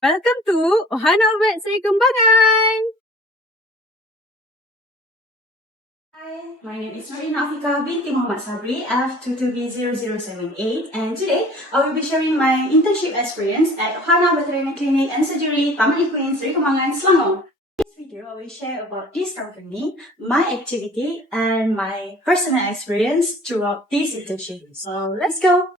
Welcome to Ohana Veterinary Kembangan. Hi, my name is redistributing F22B00078, and today I will be sharing my internship experience at Ohana Veterinary Clinic and Surgery, Taman Ikuin, Seri Kembangan, Selangor. In this video, I will share about this company, my activity, and my personal experience throughout this internship. So let's go.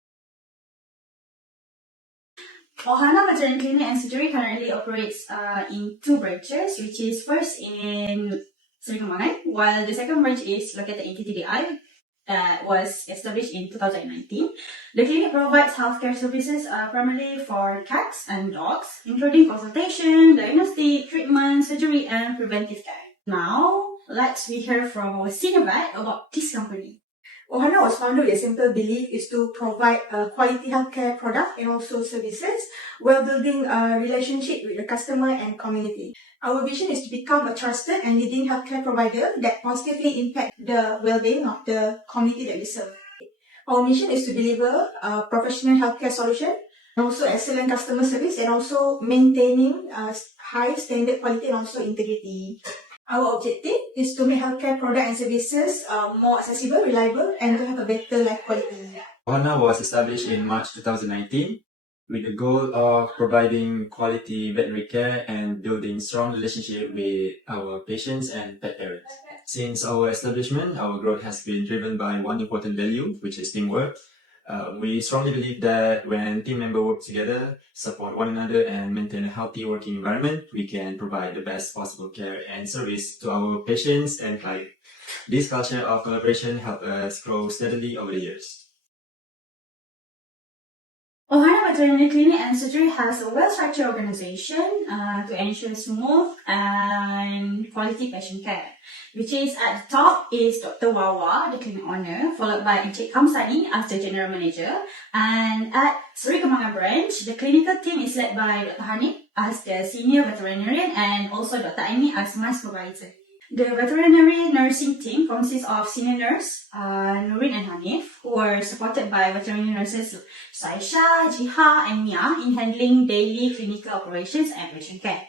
Ohana Veterinary Clinic and Surgery currently operates in two branches, which is first in Seri Kembangan, while the second branch is located in KTDI, that was established in 2019. The clinic provides healthcare services primarily for cats and dogs, including consultation, diagnostic, treatment, surgery, and preventive care. Now, let's hear from our senior vet about this company. Ohana was founded with a simple belief is to provide a quality healthcare product and also services while building a relationship with the customer and community. Our vision is to become a trusted and leading healthcare provider that positively impact the well-being of the community that we serve. Our mission is to deliver a professional healthcare solution and also excellent customer service and also maintaining high standard quality and also integrity. Our objective is to make healthcare products and services more accessible, reliable, and to have a better life quality. Ohana was established in March 2019 with the goal of providing quality veterinary care and building strong relationship with our patients and pet parents. Since our establishment, our growth has been driven by one important value, which is teamwork. We strongly believe that when team members work together, support one another, and maintain a healthy working environment, we can provide the best possible care and service to our patients and clients. This culture of collaboration helped us grow steadily over the years. Ohana Veterinary Clinic and Surgery has a well-structured organization to ensure smooth and quality patient care, which is at the top is Dr. Wawa, the clinic owner, followed by Encik Kamsani as the general manager. And at Seri Kembangan branch, the clinical team is led by Dr. Hanif as the senior veterinarian and also Dr. Aimi as my supervisor. The veterinary nursing team consists of senior nurse, Nurin and Hanif, who are supported by veterinary nurses Saisha, Jiha, and Mia in handling daily clinical operations and patient care.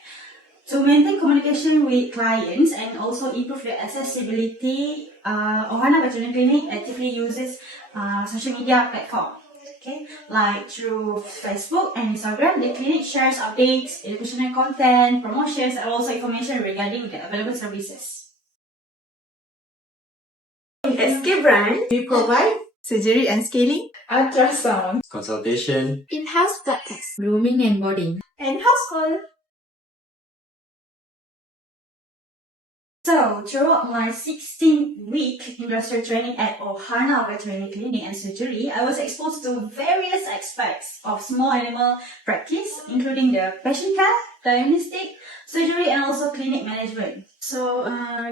To maintain communication with clients and also improve the accessibility, Ohana Veterinary Clinic actively uses social media platform. Okay, like through Facebook and Instagram, the clinic shares updates, educational content, promotions, and also information regarding the available services. In SK brand, we provide surgery and scaling, ultrasound, Consultation, in-house blood test, Grooming and boarding. and house call. So, throughout my 16-week industrial training at Ohana Veterinary Clinic and Surgery, I was exposed to various aspects of small animal practice, including the patient care, diagnostic, surgery, and also clinic management. So,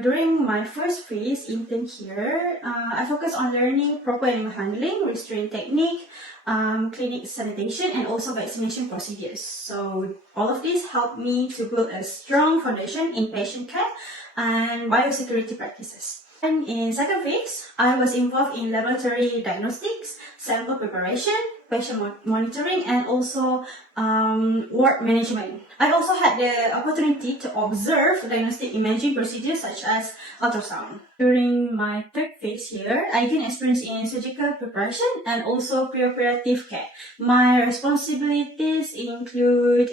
during my first phase intern here, I focused on learning proper animal handling, restraint technique, clinic sanitation, and also vaccination procedures. So, all of this helped me to build a strong foundation in patient care and biosecurity practices. And in second phase, I was involved in laboratory diagnostics, sample preparation, patient monitoring, and also ward management. I also had the opportunity to observe diagnostic imaging procedures such as ultrasound. During my third phase here, I gained experience in surgical preparation and also pre-operative care. My responsibilities include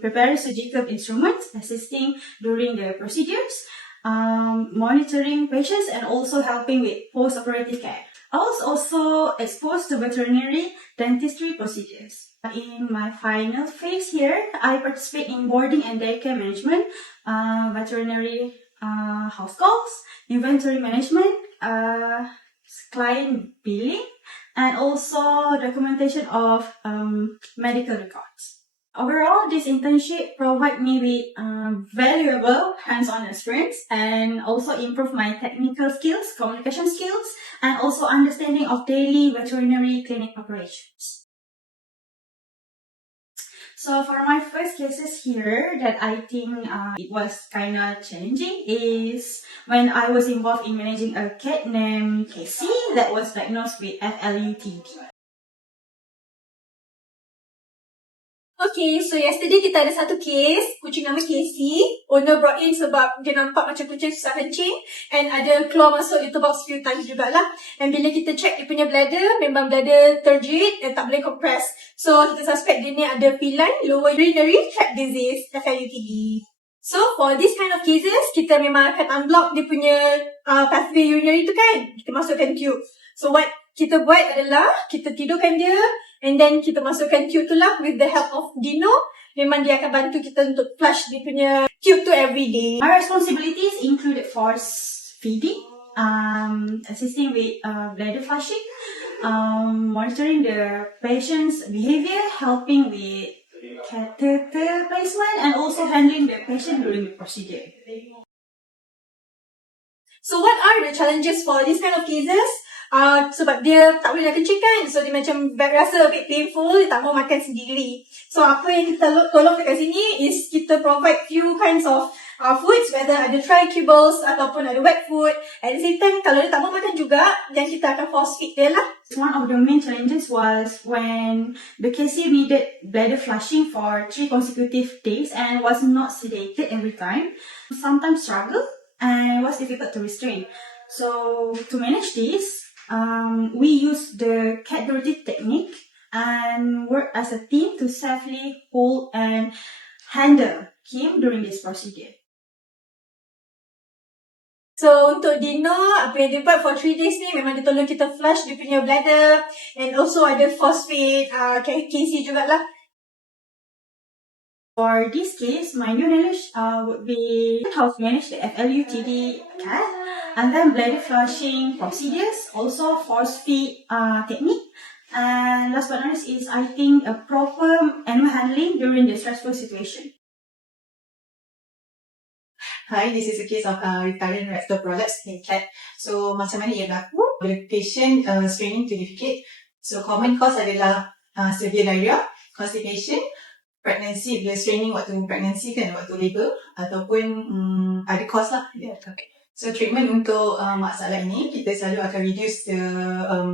preparing surgical instruments, assisting during the procedures, monitoring patients, and also helping with post-operative care. I was also exposed to veterinary dentistry procedures. In my final phase here, I participate in boarding and daycare management, veterinary house calls, inventory management, client billing, and also documentation of medical records. Overall, this internship provided me with valuable hands-on experience and also improved my technical skills, communication skills, and also understanding of daily veterinary clinic operations. So for my first cases here that I think it was kind of challenging is when I was involved in managing a cat named Casey that was diagnosed with FLUTD. case. So yesterday kita ada satu case, kucing nama Casey. Owner brought in sebab dia nampak macam kucing susah kencing and ada claw masuk little box few times jugalah. And bila kita check dia punya bladder, memang bladder terjerit and tak boleh compress. So kita suspect dia ni ada feline lower urinary tract disease, FLUTD. So for this kind of cases, kita memang akan unblock dia punya pathway urinary tu kan. Kita masukkan tube. So what kita buat adalah kita tidurkan dia and then kita masukkan tube tu lah with the help of Dino. Memang dia akan bantu kita untuk flush dia punya tube tu every day. My responsibilities included force feeding, assisting with bladder flushing, monitoring the patient's behavior, helping with catheter placement, and also handling the patient during the procedure. So what are the challenges for this kind of cases? Sebab dia tak boleh nak kencing kan, so dia macam rasa a bit painful, dia tak mau makan sendiri. So apa yang kita tolong dekat sini is kita provide few kinds of foods, whether ada dry kibbles ataupun ada wet food. At the same time, kalau dia tak mau makan juga, then kita akan force feed dia lah. One of the main challenges was when the Casey needed bladder flushing for 3 consecutive days and was not sedated every time. Sometimes struggled and was difficult to restrain. So to manage this, we use the cat dirty technique and work as a team to safely hold and handle him during this procedure. So untuk Dino, apa yang dia buat for 3 days ni memang dia tolong kita flush dia punya bladder and also ada force feed Casey jugalah. For this case, my new knowledge would be how to manage the FLUTD cat, and then bladder flushing procedures, also force feed technique, and last but not least is I think a proper animal handling during the stressful situation. Hi, this is a case of recurrent rectal prolapse in cat. So, macam mana ia berlaku? The patient straining to defecate. So, common cause adalah severe diarrhea, constipation, pregnancy, bila straining waktu pregnancy kan, waktu labour, ataupun ada cause lah. So, treatment untuk masalah ini, kita selalu akan reduce the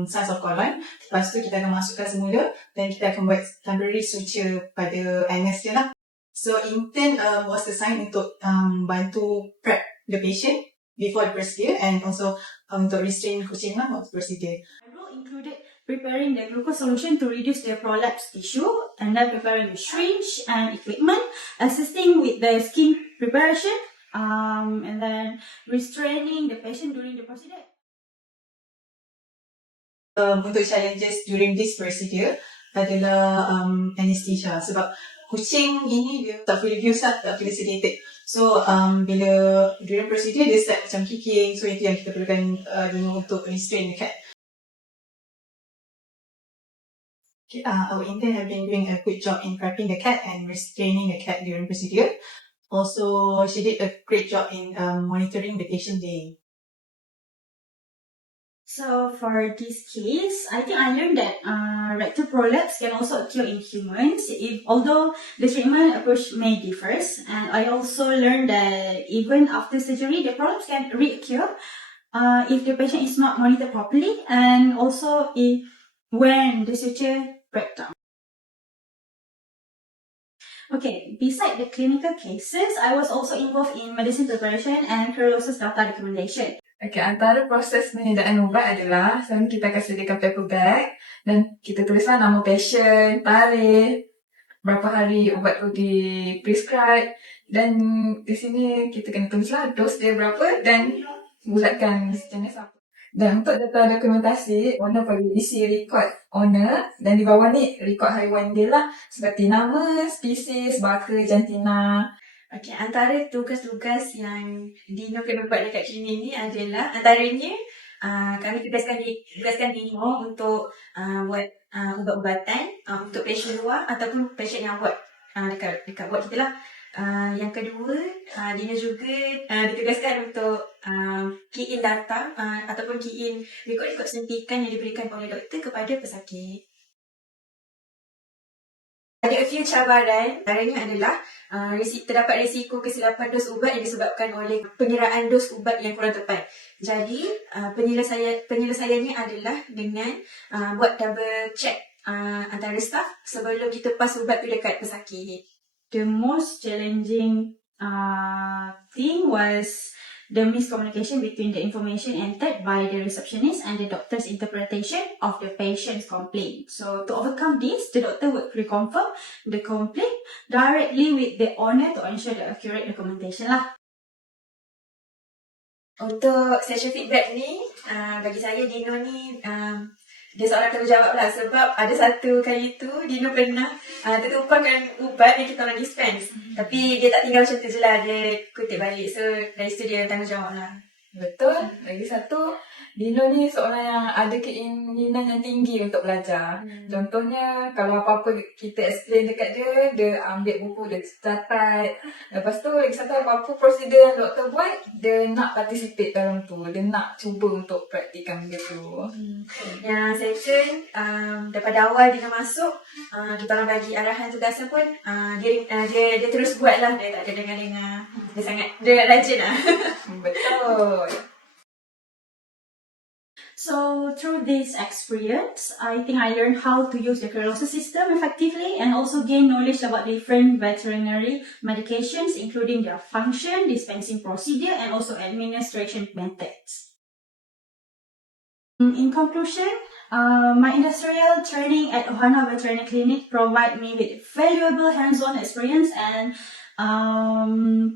size of colon. Lepas tu, kita akan masukkan semula dan kita akan buat temporary suture pada anus dia lah. So, intern was designed untuk bantu prep the patient before the procedure and also untuk restrain kucing lah waktu procedure. My role included preparing the glucose solution to reduce the prolapse tissue, and then preparing the syringe and equipment, assisting with the skin preparation, and then restraining the patient during the procedure. Untuk challenges during this procedure adalah anesthesia sebab kucing ini dia tak boleh use lah, tak boleh sedated. So, bila during procedure dia start macam kicking, so itu yang kita perlukan dulu untuk restrain the cat. Okay, our intern have been doing a good job in prepping the cat and restraining the cat during procedure. Also, she did a great job in monitoring the patient day. So for this case, I think I learned that rectal prolapse can also occur in humans, although the treatment approach may differ. And I also learned that even after surgery, the prolapse can reoccur if the patient is not monitored properly, and also when the suture breaks down. Okay, beside the clinical cases, I was also involved in medicine preparation and curiosus data documentation. Okay, antara proses penyediaan ubat adalah selalu kita akan sediakan paper bag dan kita tulislah nama patient, tarikh, berapa hari ubat tu di-prescribe dan di sini kita kena tulislah dos dia berapa dan bulatkan jenis apa. Dan untuk data dokumentasi, owner perlu isi record owner dan di bawah ni record haiwan dia lah seperti nama, spesies, baka, jantina. Okay, antara tugas-tugas yang Dino kena buat dekat klinik ni adalah antaranya kami tugaskan Dino untuk buat ubat-ubatan untuk pasien luar ataupun pasien yang buat dekat ward kita lah. Yang kedua, Dino juga ditugaskan untuk key in data ataupun key in rekod-rekod suntikan yang diberikan oleh doktor kepada pesakit. Ada a few cabaran, antaranya adalah terdapat risiko kesilapan dos ubat yang disebabkan oleh pengiraan dos ubat yang kurang tepat. Jadi, penyelesaiannya adalah dengan buat double check antara staff sebelum kita pass ubat tu dekat pesakit. The most challenging thing was the miscommunication between the information entered by the receptionist and the doctor's interpretation of the patient's complaint. So to overcome this, the doctor would reconfirm the complaint directly with the owner to ensure the accurate documentation lah. Untuk session feedback ni, bagi saya Dino ni dia seorang tanggungjawab lah sebab ada satu kali tu Dino pernah tertumpahkan ubat yang kita orang dispense. Tapi dia tak tinggal macam tu je lah, dia kutip balik. So dari situ dia tanggungjawab lah. Betul. Lagi satu, Dino ni seorang yang ada keinginan yang tinggi untuk belajar. Contohnya, kalau apa-apa kita explain dekat dia, dia ambil buku, dia catat. Lepas tu, lagi satu apa-apa prosedur yang doktor buat, dia nak participate dalam tu. Dia nak cuba untuk praktikkan benda tu. Yang second, daripada awal Dino masuk, kita orang bagi arahan tugasnya pun, dia terus buat lah. Dia tak ada dengar-dengar. Dia rajin lah. Betul. So through this experience, I think I learned how to use the Curlosa system effectively and also gain knowledge about different veterinary medications, including their function, dispensing procedure, and also administration methods. In conclusion, my industrial training at Ohana Veterinary Clinic provide me with valuable hands-on experience and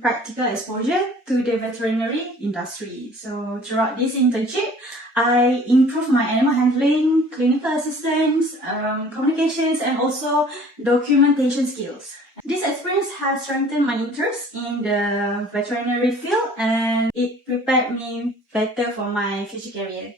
practical exposure to the veterinary industry. So throughout this internship, I improved my animal handling, clinical assistance, communications, and also documentation skills. This experience has strengthened my interest in the veterinary field and it prepared me better for my future career.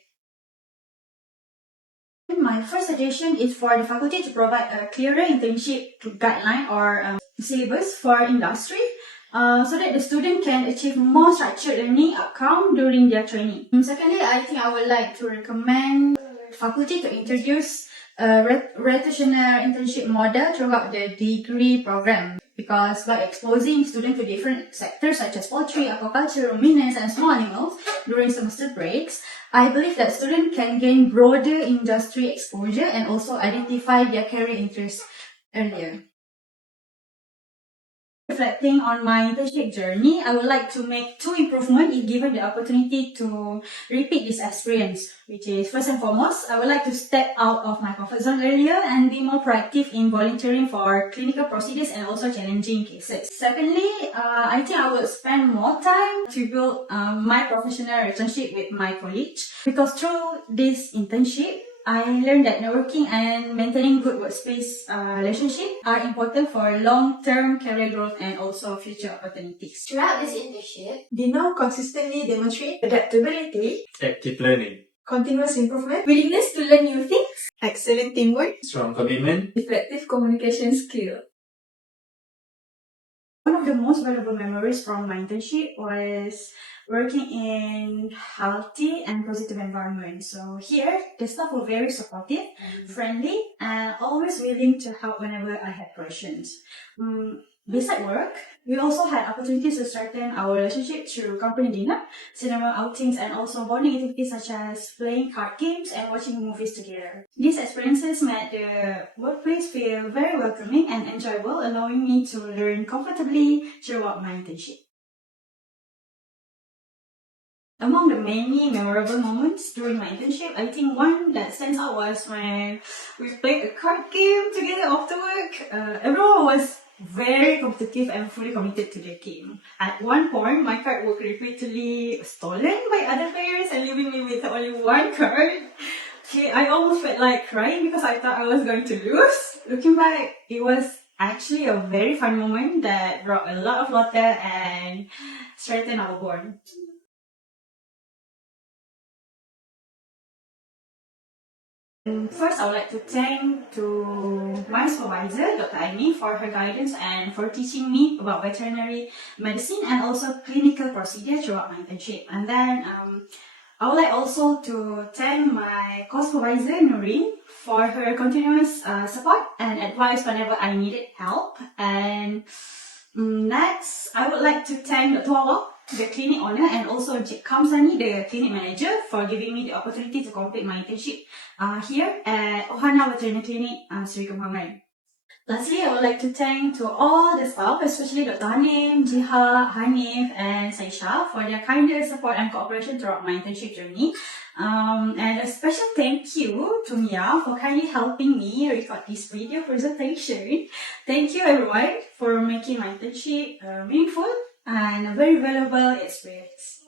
My first suggestion is for the faculty to provide a clearer internship guideline or syllabus for industry so that the student can achieve more structured learning outcome during their training. Secondly, I think I would like to recommend faculty to introduce a rotational internship model throughout the degree program because by exposing students to different sectors such as poultry, aquaculture, ruminants, and small animals during semester breaks, I believe that students can gain broader industry exposure and also identify their career interests earlier. Reflecting on my internship journey, I would like to make 2 improvements if given the opportunity to repeat this experience, which is first and foremost, I would like to step out of my comfort zone earlier and be more proactive in volunteering for clinical procedures and also challenging cases. Secondly, I think I would spend more time to build my professional relationship with my colleagues because through this internship, I learned that networking and maintaining good workspace relationship are important for long-term career growth and also future opportunities. Throughout this internship, Dino consistently demonstrate Adaptability, Active learning, continuous improvement, willingness to learn new things, excellent teamwork, strong commitment, Effective communication skill. One of the most valuable memories from my internship was working in healthy and positive environment. So here, the staff were very supportive, friendly, and always willing to help whenever I had questions. Besides work, we also had opportunities to strengthen our relationship through company dinner, cinema outings, and also bonding activities such as playing card games and watching movies together. These experiences made the workplace feel very welcoming and enjoyable, allowing me to learn comfortably throughout my internship. Among the many memorable moments during my internship, I think one that stands out was when we played a card game together after work. Everyone was very competitive and fully committed to the game. At one point, my card was repeatedly stolen by other players and leaving me with only one card. Okay, I almost felt like crying because I thought I was going to lose. Looking back, it was actually a very fun moment that brought a lot of laughter and strengthened our bond. First, I would like to thank to my supervisor, Dr. Aini, for her guidance and for teaching me about veterinary medicine and also clinical procedure throughout my internship. And then I would like also to thank my co-supervisor, Noreen, for her continuous support and advice whenever I needed help. And next, I would like to thank Dr. Wawa the clinic owner, and also Kamsani, the clinic manager, for giving me the opportunity to complete my internship here at Ohana Veterinary Clinic, Sri Kembangan. Lastly, I would like to thank to all the staff, especially Dr. Hanim, Jiha, Hanif, and Saisha for their kind support and cooperation throughout my internship journey. And a special thank you to Mia for kindly helping me record this video presentation. Thank you everyone for making my internship meaningful and a very valuable experience.